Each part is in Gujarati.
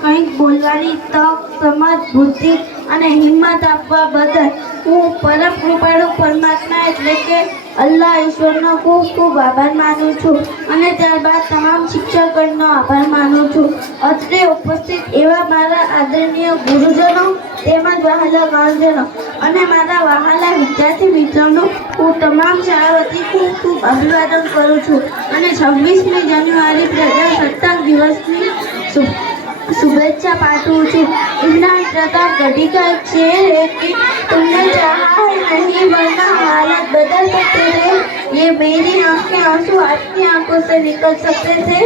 કંઈક બોલવાની તક, સમજ, બુદ્ધિ અને હિંમત આપવા બદલ હું પરમ કૃપાળુ પરમાત્મા એટલે કે અલ્લાહ ઈશ્વરનો ખૂબ ખૂબ આભાર માનું છું અને ત્યારબાદ તમામ શિક્ષકગણનો આભાર માનું છું. અત્રે ઉપસ્થિત એવા મારા આદરણીય ગુરુજનો તેમજ વહાલા ગામજનો અને મારા વહાલા વિદ્યાર્થી મિત્રોનું હું તમામ શાળા વતી ખૂબ ખૂબ અભિવાદન કરું છું અને 26મી જાન્યુઆરી પ્રજાસત્તાક દિવસની शुभेच्छा पाठवू છું. इमरान प्रताप गढ़ी का एक शेर है कि तुमने चाहा है नहीं वरना हालत बदल सकते थे. ये मेरी आंखें आंसू आपकी आंखों से निकल सकते थे.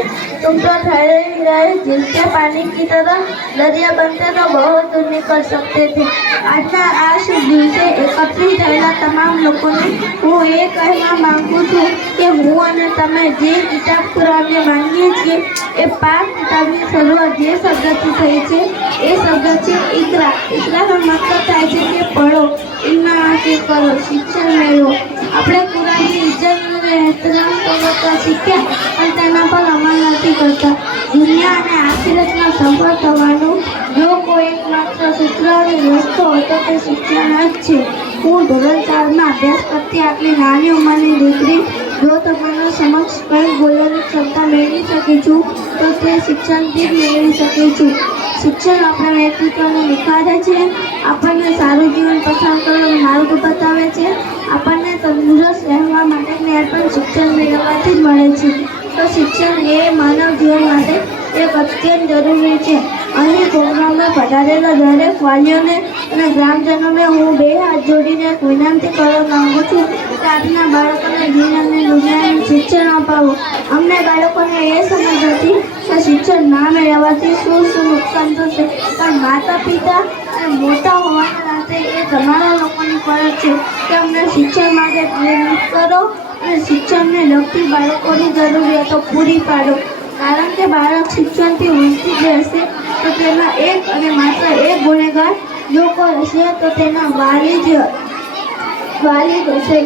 तुम तो ठहरे ही रहे जिसके पानी की तरह दरिया बनते तो बहुत दूर निकल सकते थे. આજના આ શુભ દિવસે એકત્રિત થયેલા તમામ લોકોને હું એ કહેવા માંગુ છું કે હું અને તમે જે કિતાબ કુરાનને માનીએ છીએ એ પાક કિતાબની શરૂઆત જે શબ્દથી થઈ છે એ શબ્દ છે ઇકરા. ઇકરાનો મતલબ થાય છે કે પઢો, ઇલ્મ હાસિલ કરો, શિક્ષણ મેળવો. આપણે કુરાનની ઇજ્જત અને એહતરામ કરતા શીખ્યા પણ તેના પર અમલ નથી કરતા. દુનિયા અને આખિરતમાં સફળ થવાનું જો કોઈ એકમાત્ર સૂત્ર અને રસ્તો હતો તે શિક્ષણ જ છે. હું ધોરણ 4માં અભ્યાસ કરતી આટલી નાની ઉંમરની દીકરી જો તમારા સમક્ષ કંઈક બોલવાની ક્ષમતા મેળવી શકી છું તો તે શિક્ષણથી જ મેળવી શકી છું. શિક્ષણ આપણા વ્યક્તિત્વને નિખારે છે, આપણને સારું જીવન પસાર કરવાનો માર્ગ બતાવે છે, આપણને તંદુરસ્ત રહેવા માટે જ્ઞાન પણ શિક્ષણ મેળવવાથી જ મળે છે. તો શિક્ષણ એ માનવ જીવન માટે એક અત્યંત જરૂરી છે. અહીં પ્રોગ્રામમાં પધારેલા દરેક વાલીઓને અને ગ્રામજનોને હું બે હાથ જોડીને વિનંતી કરવા માંગુ છું કે આપના બાળકોને દિન અને દુનિયાનું શિક્ષણ અપાવો. અમને બાળકોને એ સમજ હતી કે શિક્ષણ ના મેળવવાથી શું નુકસાન થશે, પણ માતા પિતા અને મોટા હોવાના નાતે એ તમારા લોકોની ફરજ છે કે અમને શિક્ષણ માટે પ્રેરિત કરો અને શિક્ષણને લગતી બાળકોની જરૂરિયાતો પૂરી પાડો. કારણ કે બાળક શિક્ષણથી વંચિત રહેશે તો તેમાં એક અને માત્ર એક ગુનેગાર જો કોઈ હશે તો તેના વાલી હશે.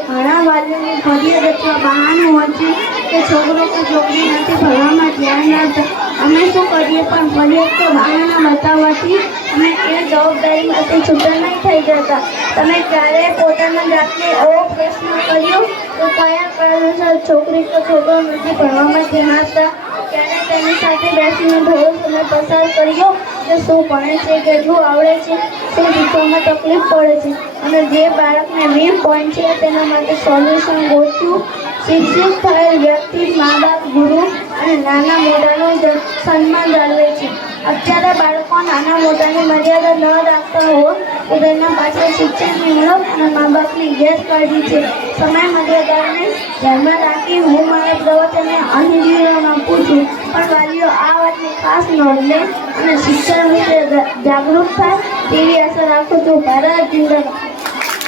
ઘણા વાલીઓની ફરિયાદ અથવા બહાનું હોય છે કે છોકરો કે છોકરી નથી ભણવામાં ધ્યાન આપતા. અમે શું કરીએ પણ ફરિયાદ તો બહાના બતાવવાથી અમે એ જવાબદારીમાંથી છૂટા નહીં થઈ જતા. તમે ક્યારેય પોતાના જાતને એવો પ્રશ્ન કર્યો તો કયા કારણસર છોકરી કે છોકરો નથી ભણવામાં ધ્યાન આપતા? ત્યારે તેની સાથે બેસીને થોડો સમય પસાર કર્યો કે શું ભણે છે, કેટલું આવડે છે, શું શીખવામાં તકલીફ પડે છે અને જે બાળકને વીક પોઈન્ટ છે તેના માટે સોલ્યુશન ગોત્યું. શિક્ષિત થયેલ વ્યક્તિ મા બાપ, ગુરુ અને નાના મોટાનું સન્માન જાળવે છે. અત્યારે બાળકો નાના મોટાની મર્યાદા ન રાખતા હોય તો તેના પાછળ શિક્ષણની ઉણપ અને મા બાપની ગેરકાળજી છે. સમય મર્યાદાને ધ્યાનમાં રાખી હું મારા પ્રવચનને અહીં વિરામ આપું છું. પણ વાલીઓ આ વાતની ખાસ નોંધ લે અને શિક્ષણ વિશે જાગૃત થાય તેવી આશા રાખું છું. ભારત જિંદાબાદ.